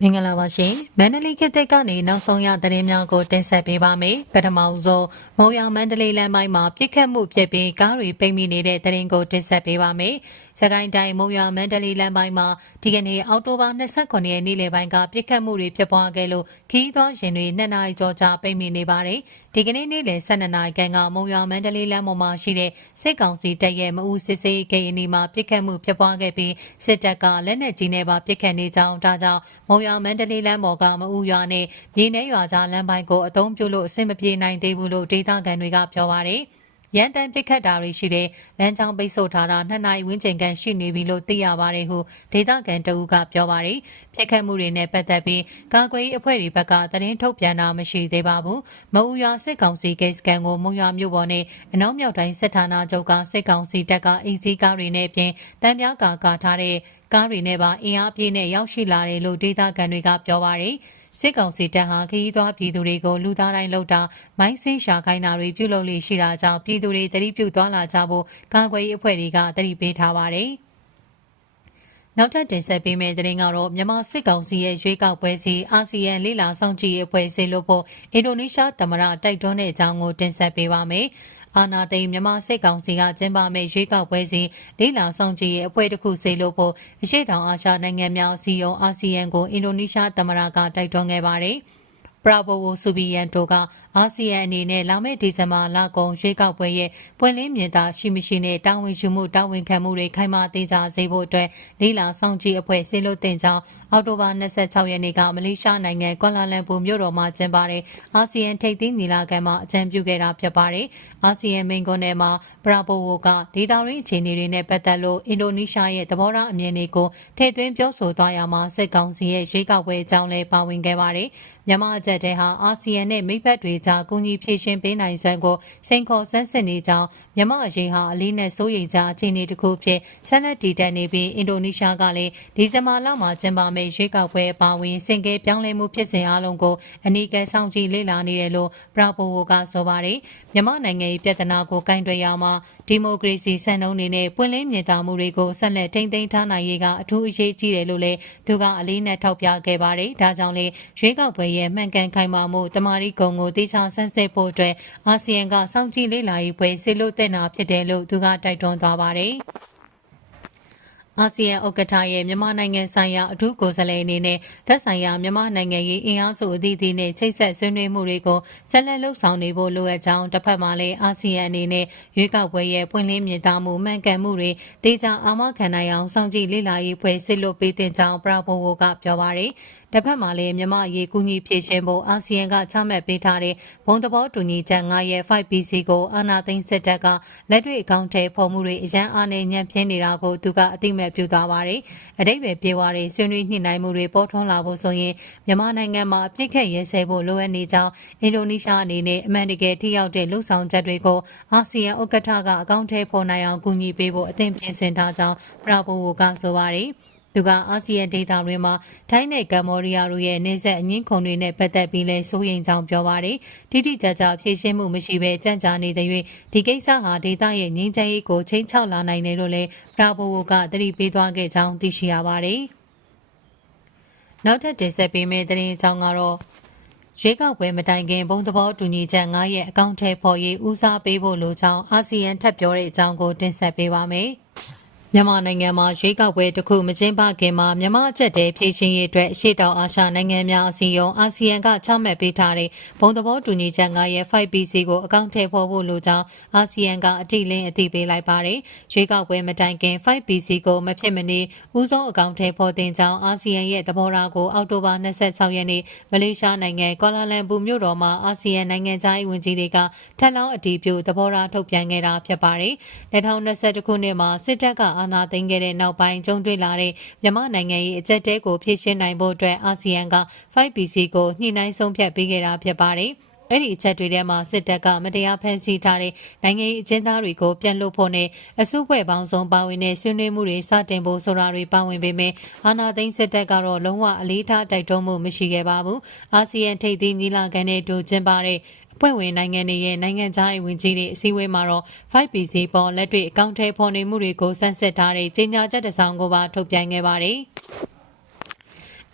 မင်္ဂလာပါရှင်မန္တလေးခေတ်တက်ကနေနောက်ဆုံးရသတင်းများကိုတင်ဆက်ပေးပါမယ်ပထမဆုံးမုံရောင်မန္တလေးလမ်းပိုင်းမှာပြစ်ခတ်မှုဖြစ်ပြီးကားတွေပိတ်မိနေတဲ့သတင်းကိုတင်ဆက်ပေးပါမယ်စကိုင်းတိုင်းမုံရောင်မန္တလေးလမ်းပိုင်းမှာဒီကနေ့အောက်တိုဘာ29ရက်နေ့လယ်ပိုင်းကပြစ်ခတ်မှုတွေဖြစ်ပွားခဲ့လို့ခီးသွွားရင်တွေနှစ်နာရီကျော်ကြာပိတ်မိနေပါတယ် ဒီကနေ့နေ့လယ်12နာရီခန့်ကမုံရောင်မန္တလေးလမ်းပေါ်မှာရှိတဲ့စစ်ကောင်စီတပ်ရဲ့မအူစစ်စေးဂိတ်အနီးမှာပြစ်ခတ်မှုဖြစ်ပွားခဲ့ပြီးစစ်တပ်ကလက်နက်ကြီးနဲ့ပါပြစ်ခတ်နေကြောင်းဒါကြောင့်မုံရောင်မန္တလေးလမ်းပေါ်ကမအူရွာနဲ့မြေနှဲရွာကြားလမ်းပိုင်းကိုအုံပြုလို့အဆင်မပြေနိုင်သေးဘူးလို့ဒေသခံတွေကပြောပါတယ် ရန်တမ်းပစ်ခတ်တာတွေရှိတဲ့လမ်းကြောင်းပိတ်ဆို့ထားတာနှစ်နိုင်ဝန်းကျင်ကန်ရှိနေပြီလို့သိရပါတယ်ဟုဒေသခံတအူးကပြောပါတယ်။ပြစ်ခတ်မှုတွေနဲ့ပတ်သက်ပြီးကာကွယ်ရေးအဖွဲ့တွေဘက်ကသတင်းထုတ်ပြန်တာမရှိသေးပါဘူး။မအူရွာစစ်ကောင်စီကိစ္စကန်ကိုမုံရွာမြို့ပေါ်နဲ့အနောက်မြောက်တိုင်းစစ်ဌာနချုပ်ကစစ်ကောင်စီတပ်ကအီစီကားတွေနဲ့ပြင်တံပြားကာကာထားတဲ့ကားတွေနဲ့ပါအင်အားပြည့်နဲ့ရောက်ရှိလာတယ်လို့ဒေသခံတွေကပြောပါတယ်။ စစ်ကောင်စီတပ်ဟာခရီးသွားပြည်သူတွေကိုလူသားတိုင်းလှုပ်တာမိုင်းဆင်းရှာခိုင်းတာတွေပြုလုပ်လေရှိတာကြောင့်ပြည်သူတွေတတိပြုသွားလာကြဖို့ကာကွယ်ရေးအဖွဲ့တွေကတတိပေးထားပါတယ်။နောက်ထပ်တင်ဆက်ပေးမယ့်သတင်းကတော့မြန်မာစစ်ကောင်စီရဲ့ရွေးကောက်ပွဲစီအာဆီယံလေးလာဆောင်ကြည့်ရေးအဖွဲ့ဆေလို့ဖို့အင်ဒိုနီးရှားသမ္မတတိုက်တွန်းတဲ့အကြောင်းကိုတင်ဆက်ပေးပါမယ်။ အာနာသိန်းမြန်မာစစ်ကောင်စီကကျင်းပမဲ့ရွေးကောက်ပွဲစဉ်လေးလာဆောင်ကြည့်ရဲ့အဖွဲ့တစ်ခုစေလို့ဖို့အရှိတောင်အာရှနိုင်ငံများအစည်းအရုံးအာဆီယံကိုအင်ဒိုနီးရှားသမ္မတကတိုက်တွန်းခဲ့ပါတယ်။ပရာဘိုဝိုဆူဘီယန်တိုက အာဆီယံအနေနဲ့လာမယ့်ဒီဇင်ဘာလကုန်ရွေးကောက်ပွဲရဲ့ပွင့်လင်းမြင်သာရှိမရှိနဲ့တာဝန်ယူမှုတာဝန်ခံမှုတွေခိုင်မာသေးကြစေဖို့အတွက်လေးလာဆောင်ကြည့်အဖွဲ့ဆေလို့တင်ကြောင်းအောက်တိုဘာ26ရက်နေ့ကမလေးရှားနိုင်ငံကွာလာလမ်ပူမြို့တော်မှာကျင်းပတဲ့အာဆီယံထိပ်သီးညီလာခံမှာအကြံပြုခဲ့တာဖြစ်ပါတယ်။အာဆီယံမိန့်ခွန်းထဲမှာပရာဘိုဝိုကဒေတာရင်းအခြေအနေတွေနဲ့ပတ်သက်လို့အင်ဒိုနီးရှားရဲ့သဘောထားအမြင်တွေကိုထည့်သွင်းပြောဆိုသွားရမှာစစ်ကောင်စီရဲ့ရွေးကောက်ပွဲအကြောင်းလည်းပါဝင်ခဲ့ပါတယ်။မြန်မာအကြက်တဲဟာအာဆီယံနဲ့မိဘတွေကြားကူညီဖြည့်ရှင်ပေးနိုင်စွမ်းကိုစိန်ခေါ်ဆန်းစစ်နေကြောင်းမြန်မာအရေးဟာအလေးနဲ့စိုးရိမ်ကြားအခြေအနေတစ်ခုဖြစ်ဆက်လက်တည်တံ့နေပြီးအင်ဒိုနီးရှားကလည်းဒီဇင်ဘာလမှာကျင်းပမယ့်ရွေးကောက်ပွဲအပါအဝင်စင်ကဲပြောင်းလဲမှုဖြစ်စဉ်အလုံးကိုအနီးကပ်ဆောင်ကြည့်လေ့လာနေတယ်လို့ဘရာဘိုဝိုကဆိုပါတယ် မြန်မာနိုင်ငံရဲ့ပြည်ထနာကိုကင်တွယ်ရမှာဒီမိုကရေစီစံနှုန်းတွေနဲ့ပွင့်လင်းမြင်သာမှုတွေကိုဆက်လက်ထိန်းသိမ်းထားနိုင်ရေးကအထူးအရေးကြီးတယ်လို့လည်းသူကအလေးနက်ထောက်ပြခဲ့ပါတယ်ဒါကြောင့်လေရွေးကောက်ပွဲရဲ့မှန်ကန်ခိုင်မာမှုတမာရီကုံကိုတေချာဆန်းစစ်ဖို့အတွက်အာဆီယံကစောင့်ကြည့်လေ့လာရေးပွဲဆေလို့တင်တာဖြစ်တယ်လို့သူကတိုက်တွန်းသွားပါတယ်။ အာဆီယံဥက္ကဋ္ဌရဲ့မြန်မာနိုင်ငံဆိုင်ရာအထူးကိုယ်စားလှယ်အနေနဲ့သက်ဆိုင်ရာမြန်မာနိုင်ငံရေးအင်အားစုအသီးသီးနဲ့ချိတ်ဆက်ဆွေးနွေးမှုတွေကိုဆက်လက်လှုပ်ဆောင်နေဖို့လိုအပ်ကြောင်းတစ်ဖက်မှာလည်းအာဆီယံအနေနဲ့ရွေးကောက်ပွဲရဲ့ပွင့်လင်းမြင်သာမှုမှန်ကန်မှုတွေတေချာအာမခံနိုင်အောင်စောင့်ကြည့်လေ့လာရေးဖွဲ့စစ်လို့ပေးတင်ကြောင်းပရာဘိုဝိုကပြောပါရယ် တစ်ဖက်မှာလည်းမြမအရေးကူညီဖြည့်ရှင်ဖို့အာဆီယံကချမှတ်ပေးထားတဲ့ဘုံသဘောတူညီချက်9ရဲ့ 5PC ကိုအာဏာသိမ်းစစ်တပ်ကလက်တွေ့အကောင့်ထဲပေါ်မှုတွေအရန်အားနဲ့ညံ့ပြင်းနေတာကိုသူကအတိမဲ့ပြုသွားပါတယ်။အတိတ်ပဲပြေဝါတွေဆွေးနွေးညှိနှိုင်းမှုတွေပေါ်ထွန်းလာဖို့ဆိုရင်မြန်မာနိုင်ငံမှာအပြစ်ခတ်ရဲစဲဖို့လိုအပ်နေကြောင်းအင်ဒိုနီးရှားအနေနဲ့အမှန်တကယ်ထိရောက်တဲ့လှုပ်ဆောင်ချက်တွေကိုအာဆီယံဥက္ကဋ္ဌကအကောင့်ထဲပေါ်နိုင်အောင်ကူညီပေးဖို့အသင့်ပြင်ဆင်ထားကြောင်းပရာဘိုဝကဆိုပါတယ်။ သူကအာဆီယံဒေသတွေမှာထိုင်းနဲ့ကမ္ဘောဒီးယားတို့ရဲ့နေဆက်အငင်းခုံတွေနဲ့ပတ်သက်ပြီးလဲစိုးရိမ်ကြောင်းပြောပါတယ်။တိတိကျကျဖြေရှင်းမှုမရှိဘဲကြံ့ကြာနေတဲ့၍ဒီကိစ္စဟာဒေသရဲ့ငြိမ်းချမ်းရေးကိုချိန်ချောက်လာနိုင်တယ်လို့လည်းဘရာဘိုဝကသတိပေးသွားခဲ့ကြောင်းသိရှိရပါတယ်။နောက်ထပ်တင်ဆက်ပေးမယ့်သတင်းအကြောင်းကတော့ရွေးကောက်ပွဲမတိုင်ခင်ဘုံသဘောတူညီချက်9ရဲ့အကောင့်ထဲပေါ်ရေးဦးစားပေးဖို့လိုကြောင်းအာဆီယံထပ်ပြောတဲ့အကြောင်းကိုတင်ဆက်ပေးပါမယ်။ မြန်မာနိုင်ငံမှာရွေးကောက်ပွဲတစ်ခုမကျင်းပခင်မှာမြန်မာအချက်တဲဖြည့်ရှင်ရေးအတွက်အရှိတောင်အာရှနိုင်ငံများအစည်းအရုံးအာဆီယံကချမှတ်ပေးထားတဲ့ဘုံသဘောတူညီချက်9ရဲ့ 5PC ကိုအကောင့်ထည့်ဖို့ဖို့လိုကြောင်းအာဆီယံကအတိလင်းအသိပေးလိုက်ပါတယ်။ရွေးကောက်ပွဲမတိုင်ခင် 5PC ကိုမဖြစ်မနေဦးဆုံးအကောင့်ထည့်ဖို့တင်ကြောင်းအာဆီယံရဲ့သဘောထားကိုအောက်တိုဘာ26ရက်နေ့မလေးရှားနိုင်ငံကွာလာလမ်ပူမြို့တော်မှာအာဆီယံနိုင်ငံသားဝန်ကြီးတွေကထပ်လောင်းအတည်ပြုသဘောထားထုတ်ပြန်ခဲ့တာဖြစ်ပါတယ်။2021ခုနှစ်မှာစစ်တပ်ကအာဏာသိမ်းခဲ့တဲ့နောက်ပိုင်းကြုံတွေ့လာတဲ့မြန်မာနိုင်ငံရဲ့အကြက်တဲကိုဖြည့်ရှင်းနိုင်ဖို့အတွက်အာဆီယံက 5PC ကိုညှိနှိုင်းဆုံးဖြတ်ပေးခဲ့တာဖြစ်ပါတယ်။အဲ့ဒီအချက်တွေထဲမှာစစ်တပ်ကမတရားဖန်ဆီးထားတဲ့နိုင်ငံရေးအကျဉ်းသားတွေကိုပြန်လွှတ်ဖို့နဲ့အစုဖွဲ့ပေါင်းစုံပါဝင်တဲ့ဆွေးနွေးမှုတွေစတင်ဖို့ဆိုတာတွေပါဝင်ပေမဲ့အာဏာသိမ်းစစ်တပ်ကတော့လုံးဝအလေးထားတိုက်တွန်းမှုမရှိခဲ့ပါဘူး။အာဆီယံထိပ်သီးညီလာခံနဲ့အတူကျင်းပတဲ့ အဖွဲ့ဝင်နိုင်ငံတွေရဲ့နိုင်ငံခြားရေးဝန်ကြီးတွေအစည်းအဝေးမှာတော့ 5PC ပေါ်လက်တွေ့အကောင့်ထဲပေါ်နေမှုတွေကိုစမ်းစစ်ထားတဲ့ကြေညာချက်တစ်စောင်ကိုပါထုတ်ပြန်ခဲ့ပါတယ်။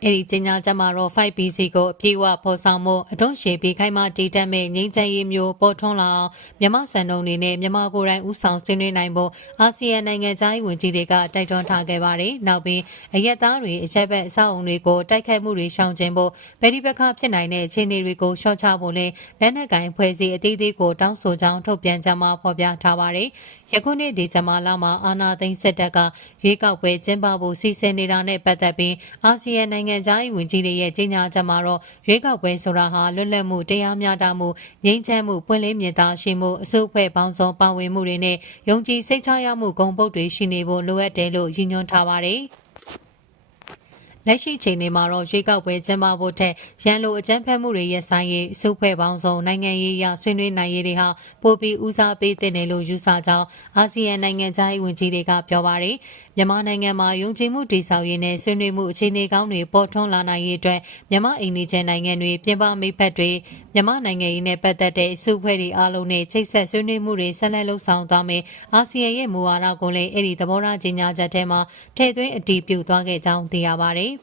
အဲ့ဒီကြေညာချက်မှာတော့ 5BC ကိုအပြည့်အဝဖော်ဆောင်မှုအထွန်းရှည်ပြီးခိုင်မာတည်တတ်မဲ့ငြိမ်းချမ်းရေးမျိုးပေါ်ထွန်းလာအောင်မြန်မာစံနှုန်းတွေနဲ့မြန်မာကိုယ်တိုင်ဥဆောင်ဆွေးနွေးနိုင်ဖို့အာဆီယံနိုင်ငံသားရေးဝန်ကြီးတွေကတိုက်တွန်းထားခဲ့ပါတယ်။နောက်ပြီးအရက်သားတွေအချက်ဘက်အဆောက်အုံတွေကိုတိုက်ခိုက်မှုတွေရှောင်ကျဉ်ဖို့ဗေဒီပခဖြစ်နိုင်တဲ့အခြေအနေတွေကိုရှော့ချဖို့လည်းလက်နက်ကိုင်ဖွဲ့စည်းအသီးသီးကိုတောင်းဆိုကြောင်းထုတ်ပြန်ကြမှာဖော်ပြထားပါတယ်။ယခုနှစ်ဒီဇင်ဘာလမှာအာနာသိန်းစစ်တပ်ကရွေးကောက်ပွဲကျင်းပဖို့စီစဉ်နေတာနဲ့ပတ်သက်ပြီးအာဆီယံနိုင်ငံသားရေးဝန်ကြီးတွေရဲ့ကြေညာချက်မှာတော့ရွေးကောက်ပွဲဆိုတာဟာလွတ်လပ်မှုတရားမျှတမှုငြိမ်းချမ်းမှုပွင့်လင်းမြင်သာရှိမှုအစုအဖွဲ့ပေါင်းစုံပါဝင်မှုတွေနဲ့ယုံကြည်စိတ်ချရမှုဂုဏ်ပုဒ်တွေရှိနေဖို့လိုအပ်တယ်လို့ရည်ညွှန်းထားပါတယ်။ လက်ရှိချိန်တွေမှာတော့ရွေးကောက်ပွဲကျင်းပဖို့ထက်ရန်လိုအကြမ်းဖက်မှုတွေရဲ့ဆိုင်ရေးအစုဖွဲ့ပေါင်းစုံနိုင်ငံရေးအရဆွေးနွေးနိုင်ရေးတွေဟာပိုပြီးဦးစားပေးတဲ့တယ်လို့ယူဆကြောင်းအာဆီယံနိုင်ငံသားရေးဝန်ကြီးတွေကပြောပါတယ်မြန်မာနိုင်ငံမှာယုံကြည်မှုတည်ဆောက်ရေးနဲ့ဆွေးနွေးမှုအခြေအနေကောင်းတွေပေါ်ထွန်းလာနိုင်ရေးအတွက်မြန်မာအိမ်နီးချင်းနိုင်ငံတွေပြင်ပမိတ်ဖက်တွေမြန်မာနိုင်ငံရေးနဲ့ပတ်သက်တဲ့အစုဖွဲ့တွေအားလုံးနဲ့ချိတ်ဆက်ဆွေးနွေးမှုတွေဆက်လက်လှုပ်ဆောင်သွားမယ်အာဆီယံရဲ့မူဝါဒကိုလည်းအဲ့ဒီသဘောထားကြေညာချက်ထဲမှာထည့်သွင်းအတည်ပြုသွားခဲ့ကြောင်းသိရပါတယ်။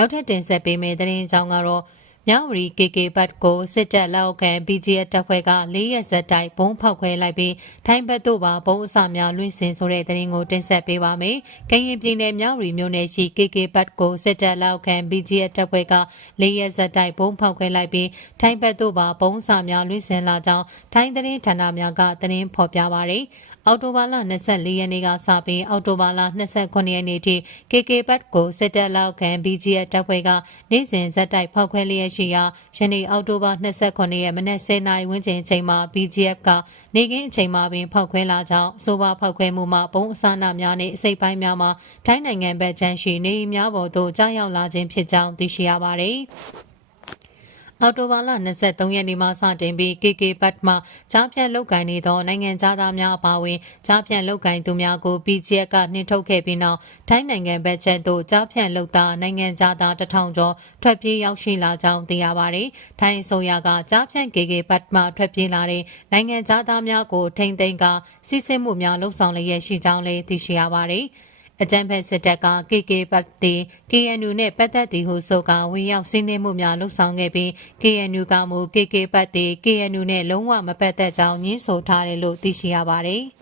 နောက်ထပ်တင်ဆက်ပေးမယ့်သတင်းအကြောင်းကတော့မြဝရီ KK ဘတ်ကိုစစ်တပ်လက်အောက်ခံ BGF တပ်ဖွဲ့က၄ရက်ဆက်တိုက်ဘုံဖောက်ခွဲလိုက်ပြီးထိုင်းဘက်သို့ပါဘုံအစများလွင့်စင်ဆိုတဲ့သတင်းကိုတင်ဆက်ပေးပါမယ်။ကရင်ပြည်နယ်မြဝရီမြို့နယ်ရှိ KK ဘတ်ကိုစစ်တပ်လက်အောက်ခံ BGF တပ်ဖွဲ့က၄ရက်ဆက်တိုက်ဘုံဖောက်ခွဲလိုက်ပြီးထိုင်းဘက်သို့ပါဘုံအစများလွင့်စင်လာကြောင်းထိုင်းသတင်းဌာနများကသတင်းဖော်ပြပါရယ်။ အော်တိုဘာလ24ရက်နေ့ကစပြီးအော်တိုဘာလ29ရက်နေ့ထိ KK ဘတ်ကိုစစ်တပ်လောက်ခံ BGF တပ်ဖွဲ့ကနေ့စဉ်ဇက်တိုက်ဖောက်ခွဲလျက်ရှိရာယနေ့အော်တိုဘာ29ရက်မနက်10:00နာရီဝန်းကျင်အချိန်မှာ BGF ကနေကင်းအချိန်မှာပင်ဖောက်ခွဲလာကြောင်းဆိုပါဖောက်ခွဲမှုမှာဘုံအစနာများနဲ့အစိပ်ပိုင်းများမှာထိုင်းနိုင်ငံဘက်ချမ်းရှိနေအိမ်များပေါ်သို့ကြားရောက်လာခြင်းဖြစ်ကြောင်းသိရှိရပါတယ်။ အော်တိုဘာလ23ရက်နေ့မှစတင်ပြီး KK ဘတ်မှကြားဖြတ်လုတ်ကင်နေသောနိုင်ငံသားများအပါအဝင်ကြားဖြတ်လုတ်ကင်သူများကို PGF ကနှင်ထုတ်ခဲ့ပြီးနောက်ထိုင်းနိုင်ငံဘက်ချက်သို့ကြားဖြတ်လုတ်သားနိုင်ငံသားတထောင်ကျော်ထွက်ပြေးရောက်ရှိလာကြောင်းသိရပါတယ်။ထိုင်းအစိုးရကကြားဖြတ် KK ဘတ်မှထွက်ပြေးလာတဲ့နိုင်ငံသားများကိုထိမ့်သိမ်းကစစ်ဆေးမှုများလှုံ့ဆော်လျက်ရှိကြောင်းလည်းသိရှိရပါတယ်။ အကြံဖက်စစ်တပ်က KK ပတ်တီ KNU နဲ့ပတ်သက်သည်ဟုဆိုကဝင်ရောက်စီးနှင်းမှုများလှုပ်ဆောင်ခဲ့ပြီး KNU ကမူ KK ပတ်တီ KNU နဲ့လုံးဝမပတ်သက်ကြောင်းညှင်းဆိုထားတယ်လို့သိရှိရပါတယ်။